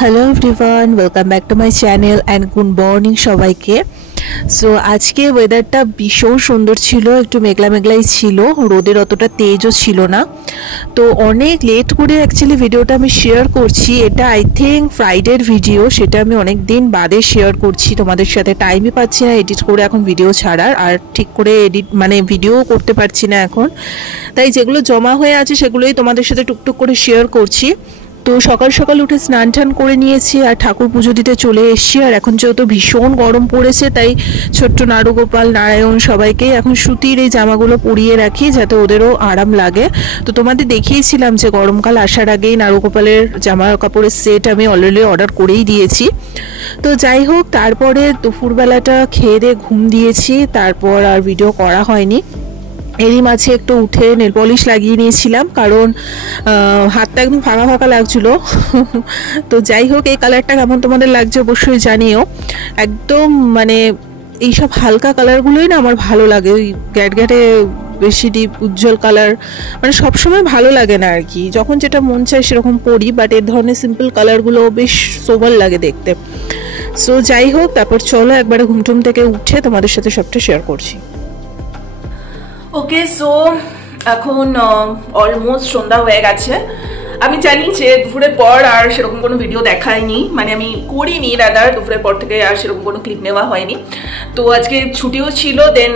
Hello everyone, welcome back to my channel and good morning সবাইকে। So আজকে ওয়েদারটা ভীষণ সুন্দর ছিল, একটু মেঘলা মেঘলাই ছিল, রোদের অতটা তেজও ছিল না। তো অনেক লেট করে অ্যাকচুয়ালি ভিডিওটা আমি শেয়ার করছি। এটা আই থিঙ্ক ফ্রাইডের ভিডিও, সেটা আমি অনেক দিন বাদে শেয়ার করছি তোমাদের সাথে। টাইমই পাচ্ছি না এডিট করে এখন ভিডিও ছাড়ার, আর ঠিক করে ভিডিও করতে পারছি না এখন। তাই যেগুলো জমা হয়ে আছে সেগুলোই তোমাদের সাথে টুকটুক করে শেয়ার করছি। তো সকাল সকাল উঠে স্নান টান করে নিয়েছি আর ঠাকুর পুজো দিতে চলে এসেছি। আর এখন যেহেতু ভীষণ গরম পড়েছে, তাই ছোট্ট নারুগোপাল, নারায়ণ সবাইকেই এখন সুতির এই জামাগুলো পরিয়ে রাখি যাতে ওদেরও আরাম লাগে। তো তোমাদের দেখিয়েছিলাম যে গরমকাল আসার আগেই নারুগোপালের জামা কাপড়ের সেট আমি অলরেডি অর্ডার করেই দিয়েছি। তো যাই হোক, তারপরে দুপুরবেলাটা খেয়ে দিয়ে ঘুম দিয়েছি, তারপর আর ভিডিও করা হয়নি। এরই মাঝে একটু উঠে নেল পলিশ লাগিয়ে নিয়েছিলাম, কারণ হাতটা একদম ফাঁকা ফাঁকা লাগছিল। তো যাই হোক, এই কালারটা কেমন তোমাদের লাগছে অবশ্যই জানিও। একদম এইসব হালকা কালারগুলোই না আমার ভালো লাগে, ওই গ্যাটগ্যাটে বেশি ডিপ উজ্জ্বল কালার সবসময় ভালো লাগে না আর কি। যখন যেটা মন চায় সেরকম পরি, বাট এই ধরনের সিম্পল কালারগুলো বেশ সোবার লাগে দেখতে। সো যাই হোক, তারপর চলো একবারে ঘুমটুম থেকে উঠে তোমাদের সাথে সবটা শেয়ার করছি। ওকে, সো এখন অলমোস্ট সন্ধ্যা হয়ে গেছে। আমি জানি যে দুপুরের পর আর সেরকম কোনো ভিডিও দেখায়নি, আমি করিনি রাদার, দুপুরের পর থেকে আর সেরকম কোনো ক্লিপ নেওয়া হয়নি। তো আজকে ছুটিও ছিল, দেন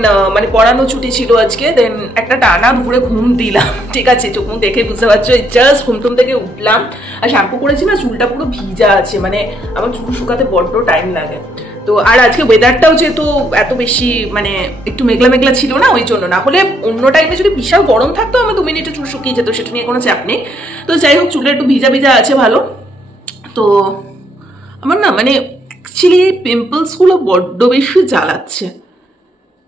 পড়ানো ছুটি ছিল আজকে, দেন একটা টানা দুপুরে ঘুম দিলাম। ঠিক আছে, চোখ মুখ দেখে বুঝতে পারছো, জাস্ট ঘুমটুম থেকে উঠলাম আর শ্যাম্পু করেছি না, চুলটা পুরো ভিজা আছে, আমার চুল শুকাতে বড্ড টাইম লাগে। তো আর আজকে ওয়েদারটাও যেহেতু এত বেশি একটু মেঘলা মেঘলা ছিল না, ওই জন্য। না হলে অন্য টাইমে যদি বিশাল গরম থাকতো আমার 2 মিনিটে চুল শুকিয়ে যেত, সেটা নিয়ে কোনো চাপ নেই। তো যাই হোক, চুলে একটু ভিজা ভিজা আছে ভালো। তো আমার না অ্যাকচুয়ালি পিম্পলসগুলো বড্ড বেশি জ্বালাচ্ছে,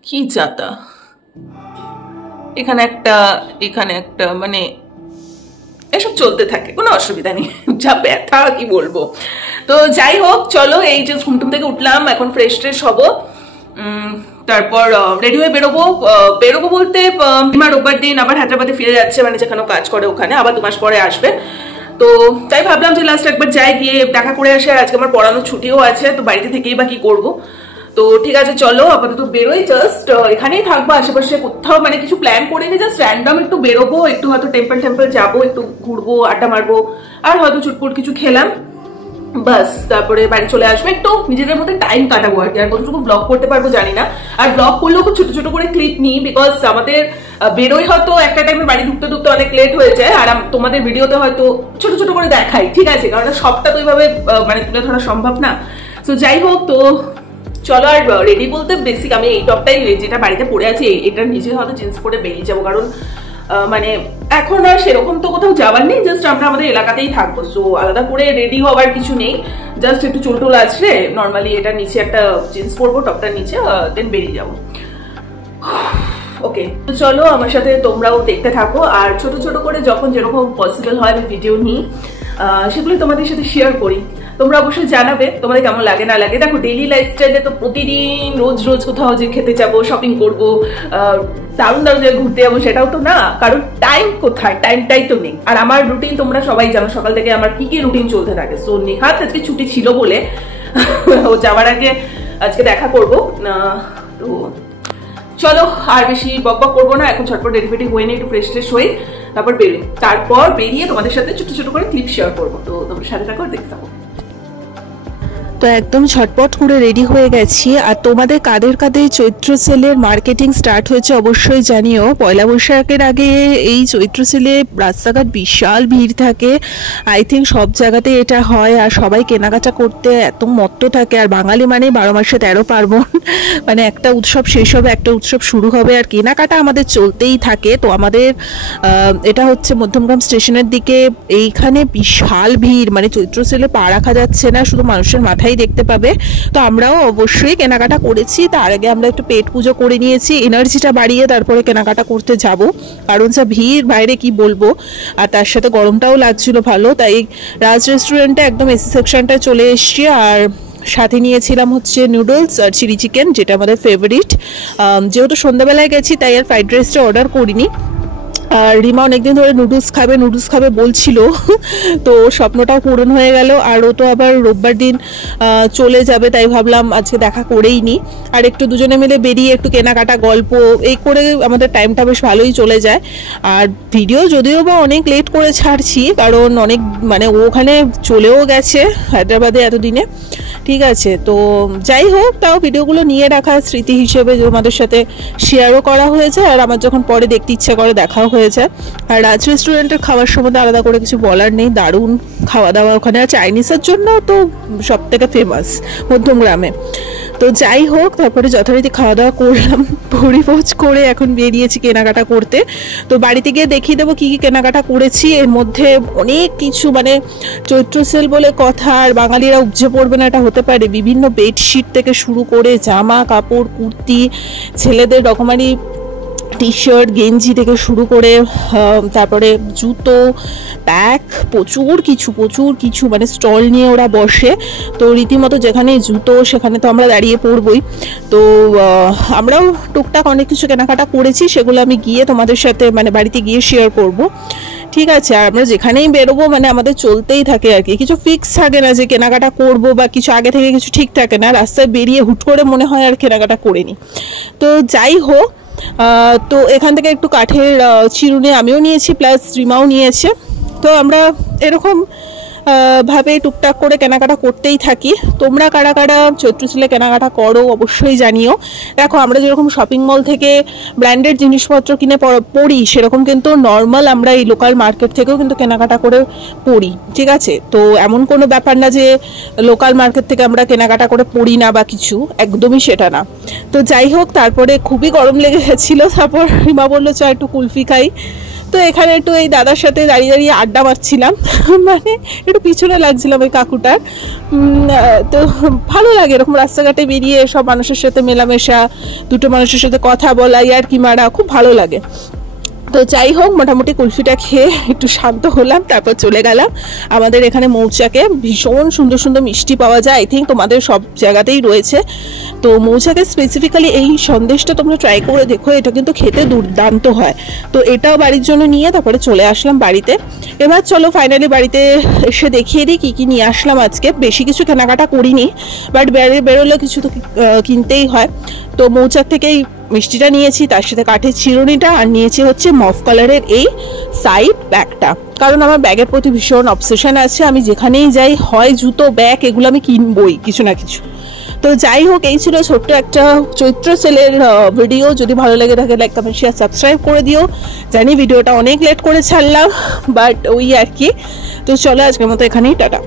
কি যাতা, এখানে একটা এসব চলতে থাকে, কোনো অসুবিধা নেই, যা ব্যথা কি বলবো। তো যাই হোক, চলো, এই যে ঘুমটুম থেকে উঠলাম, এখন ফ্রেশ ট্রেশ হবো, তারপর রেডি হয়ে বেরোবো বলতে রোববার দিন আবার হায়দ্রাবাদে ফিরে যাচ্ছে, যেখানে কাজ করে ওখানে, আবার 2 মাস পরে আসবে। তো তাই ভাবলাম যে লাস্ট একবার যাই, গিয়ে দেখা করে আসে। আর আজকে আমার পড়ানোর ছুটিও আছে, তো বাড়িতে থেকেই বা কি করবো। তো ঠিক আছে, চলো আপাতত বেরোই, জাস্ট এখানেই থাকবো আশেপাশে, কোথাও কিছু প্ল্যান করিনি, জাস্ট র্যান্ডম একটু বেরোবো, একটু হয়তো টেম্পল যাবো, একটু ঘুরবো, আড্ডা মারবো, আর হয়তো চুটপুট কিছু খেলাম, বাস। তারপরে বাড়ি চলে আসবো, একটু নিজেদের মধ্যে টাইম কাটাবো আর কি। আর কতটুকু ব্লগ করতে পারবো জানি না, আর ব্লগ করলেও খুব ছোট ছোট করে ক্লিপ নিই, বিকজ আমাদের বেরোই হয়তো একটা টাইমে, বাড়ি ঢুকতে ঢুকতে অনেক লেট হয়ে যায়, আর তোমাদের ভিডিওতে হয়তো ছোট ছোট করে দেখাই, ঠিক আছে, কারণ সবটা তো ওইভাবে তুলে ধরা সম্ভব না। তো যাই হোক, তো চলো। আর রেডি বলতে বেসিক আমি এই টপটাই, যেটা বাড়িতে পরে আছি, এটার নিচে হয়তো জিন্স পরে বেরিয়ে যাবো, কারণ এখন আর সেরকম তো কোথাও যাওয়ার নেই, জাস্ট আমরা আমাদের এলাকাতেই থাকবো। সো আলাদা করে রেডি হওয়ার কিছু নেই, জাস্ট একটু চুল টুল আছে নর্মালি, এটার নিচে একটা জিন্স পরবো, টপটার নিচে, দেন বেরিয়ে যাবো। ওকে, তো চলো আমার সাথে তোমরাও দেখতে থাকো, আর ছোট ছোট করে যখন যেরকম পসিবল হয় আমি ভিডিও নিই, সেগুলো তোমাদের সাথে শেয়ার করি। তোমরা অবশ্যই জানাবে তোমাদের কেমন লাগে না লাগে। দেখো, ডেইলি লাইফস্টাইলে তো প্রতিদিন রোজ কোথাও যে খেতে যাবো, শপিং করবো, দারুণ দারুণ জায়গায় ঘুরতে যাবো, সেটাও তো না, কারণ টাইম কোথায়, টাইমটাই তো নেই। আর আমার রুটিন তোমরা সবাই জানো, সকাল থেকে আমার কি রুটিন চলতে থাকে। সো নেহাত আজকে ছুটি ছিল বলে ও যাওয়ার আগে আজকে দেখা করবো। তো চলো, আর বেশি বকবক করবো না, এখন ঝটপট রেডি ফেডি হয়ে নিই, একটু ফ্রেশ ট্রেশ হই, তারপর বেরোই। তারপর বেরিয়ে তোমাদের সাথে ছোট ছোট করে ক্লিপ শেয়ার করবো, তো তোমার সাথে থাকো, দেখতে থাকো। তো একদম ঝটপট করে রেডি হয়ে গেছি। আর তোমাদের কাদের কাদের চৈত্র সেলের মার্কেটিং স্টার্ট হয়েছে অবশ্যই জানিও। পয়লা বৈশাখের আগে এই চৈত্র সেলে রাস্তাঘাট বিশাল ভিড় থাকে, আই থিঙ্ক সব জায়গাতে এটা হয়, আর সবাই কেনাকাটা করতে এত মত্ত থাকে। আর বাঙালি 12 মাসে 13 পার্বণ, একটা উৎসব শেষ হবে, একটা উৎসব শুরু হবে, আর কেনাকাটা আমাদের চলতেই থাকে। তো আমাদের এটা হচ্ছে মধ্যমগ্রাম স্টেশনের দিকে, এইখানে বিশাল ভিড়, চৈত্র সেলে পা রাখা যাচ্ছে না, শুধু মানুষের মাথায় দেখতে পাবে। তো আমরাও অবশ্যই কেনাকাটা করেছি, তার আগে আমরা একটু পেট পুজো করে নিয়েছি, এনার্জিটা বাড়িয়ে তারপরে কেনাকাটা করতে যাব, কারণ যা ভিড় বাইরে কি বলবো। আর তার সাথে গরমটাও লাগছিল ভালো, তাই রাজ রেস্টুরেন্টে একদম এসি সেকশনটায় চলে এসছি। আর সাথে নিয়েছিলাম হচ্ছে নুডলস আর চিলি চিকেন, যেটা আমাদের ফেভারিট। যেহেতু সন্ধ্যাবেলায় গেছি তাই আর ফ্রাইড রাইসটা অর্ডার করিনি, আর রিমা অনেকদিন ধরে নুডলস খাবে বলছিল, তো স্বপ্নটাও পূরণ হয়ে গেল। আর ও তো আবার রোববার দিন চলে যাবে, তাই ভাবলাম আজকে দেখা করেই নি। আর একটু দুজনে মিলে বেরিয়ে একটু কেনাকাটা গল্প এই করে আমাদের টাইমটা বেশ ভালোই চলে যায়। আর ভিডিও যদিও বা অনেক লেট করে ছাড়ছি, কারণ অনেক মানে ওখানে চলেও গেছে হায়দ্রাবাদে এতদিনে, ঠিক আছে। তো যাই হোক, তাও ভিডিওগুলো নিয়ে রাখা স্মৃতি হিসেবে তোমাদের সাথে শেয়ারও করা হয়েছে, আর আমার যখন পরে দেখতে ইচ্ছা করে দেখাও হয়েছে। আর রাজ রেস্টুরেন্টের খাবার সম্বন্ধে আলাদা করে কিছু বলার নেই, দারুণ খাওয়া দাওয়া ওখানে। আর চাইনিজের জন্য তো সব থেকে ফেমাস মধ্যমগ্রামে। তো যাই হোক, তারপরে যথারীতি খাওয়া দাওয়া করলাম, পরিভোজ করে এখন বেরিয়েছি কেনাকাটা করতে। তো বাড়িতে গিয়ে দেখিয়ে দেবো কী কী কেনাকাটা করেছি। এর মধ্যে অনেক কিছু, মানে চৈত্র সেল বলে কথা, আর বাঙালিরা উপজে পড়বে না এটা হতে পারে। বিভিন্ন বেডশিট থেকে শুরু করে জামা কাপড়, কুর্তি, ছেলেদের রকমারি টি শার্ট, গেঞ্জি থেকে শুরু করে তারপরে জুতো, ব্যাগ, প্রচুর কিছু মানে স্টল নিয়ে ওরা বসে। তো রীতিমতো যেখানে জুতো সেখানে তো আমরা দাঁড়িয়ে পড়বই। তো আমরাও টুকটাক অনেক কিছু কেনাকাটা করেছি, সেগুলো আমি গিয়ে তোমাদের সাথে মানে বাড়িতে গিয়ে শেয়ার করব, ঠিক আছে। আর আমরা যেখানেই বেরোবো মানে আমাদের চলতেই থাকে আর কি, কিছু ফিক্স থাকে না যে কেনাকাটা করব, বা কিছু আগে থেকে কিছু ঠিক থাকে না। রাস্তায় বেরিয়ে হুট করে মনে হয় আর কেনাকাটা করে নি। তো যাই হোক, তো এখান থেকে একটু কাঠের চিরুনি আমিও নিয়েছি, প্লাস রিমাও নিয়েছে। তো আমরা এরকম ভাবে টুকটাক করে কেনাকাটা করতেই থাকি। তোমরা কারা কারা চৈত্র সেলে কেনাকাটা করো অবশ্যই জানিও। দেখো, আমরা যেরকম শপিং মল থেকে ব্র্যান্ডেড জিনিসপত্র কিনে পড়ি, সেরকম কিন্তু নর্মাল আমরা এই লোকাল মার্কেট থেকেও কিন্তু কেনাকাটা করে পড়ি, ঠিক আছে। তো এমন কোনো ব্যাপার না যে লোকাল মার্কেট থেকে আমরা কেনাকাটা করে পড়ি না বা কিছু, একদমই সেটা না। তো যাই হোক, তারপরে খুবই গরম লেগে গেছিলো, তারপর রিমা বললো চ একটু কুলফি খাই। তো এখানে একটু এই দাদার সাথে দাঁড়িয়ে আড্ডা মারছিলাম, মানে একটু পিছনে লাগছিলাম ওই কাকুটার। তো ভালো লাগে এরকম রাস্তাঘাটে বেরিয়ে সব মানুষের সাথে মেলামেশা, দুটো মানুষের সাথে কথা বলা, ইয়ার্কি মারা, খুব ভালো লাগে। তো যাই হোক, মোটামুটি কুলফিটা খেয়ে একটু শান্ত হলাম, তারপর চলে গেলাম আমাদের এখানে মৌচাকে। ভীষণ সুন্দর সুন্দর মিষ্টি পাওয়া যায়, আই থিঙ্ক তোমাদের সব জায়গাতেই রয়েছে। তো মৌচাকে স্পেসিফিক্যালি এই সন্দেশটা তোমরা ট্রাই করে দেখো, এটা কিন্তু খেতে দুর্দান্ত হয়। তো এটাও বাড়ির জন্য নিয়ে তারপরে চলে আসলাম বাড়িতে। এবার চলো ফাইনালি বাড়িতে এসে দেখিয়ে দিই কী কী নিয়ে আসলাম আজকে। বেশি কিছু কেনাকাটা করিনি, বাট বেরোলে কিছু তো কিনতেই হয়। তো মৌচাক থেকেই মিষ্টিটা নিয়েছি, তার সাথে কাঠের চিরুনিটা, আর নিয়েছি হচ্ছে মফ কালারের এই সাইড ব্যাগটা, কারণ আমার ব্যাগের প্রতি ভীষণ অবসেশন আছে। আমি যেখানেই যাই হয় জুতো, ব্যাগ, এগুলো আমি কিনবই কিছু না কিছু। তো যাই হোক, এই ছিল ছোট্ট একটা চৈত্র সেলের ভিডিও। যদি ভালো লেগে থাকে লাইক, কমেন্ট, শেয়ার, সাবস্ক্রাইব করে দিও। জানি ভিডিওটা অনেক লেট করে ছাড়লাম, বাট ওই আর কি। তো চলো আজকের মতো এখানেই, টাটা।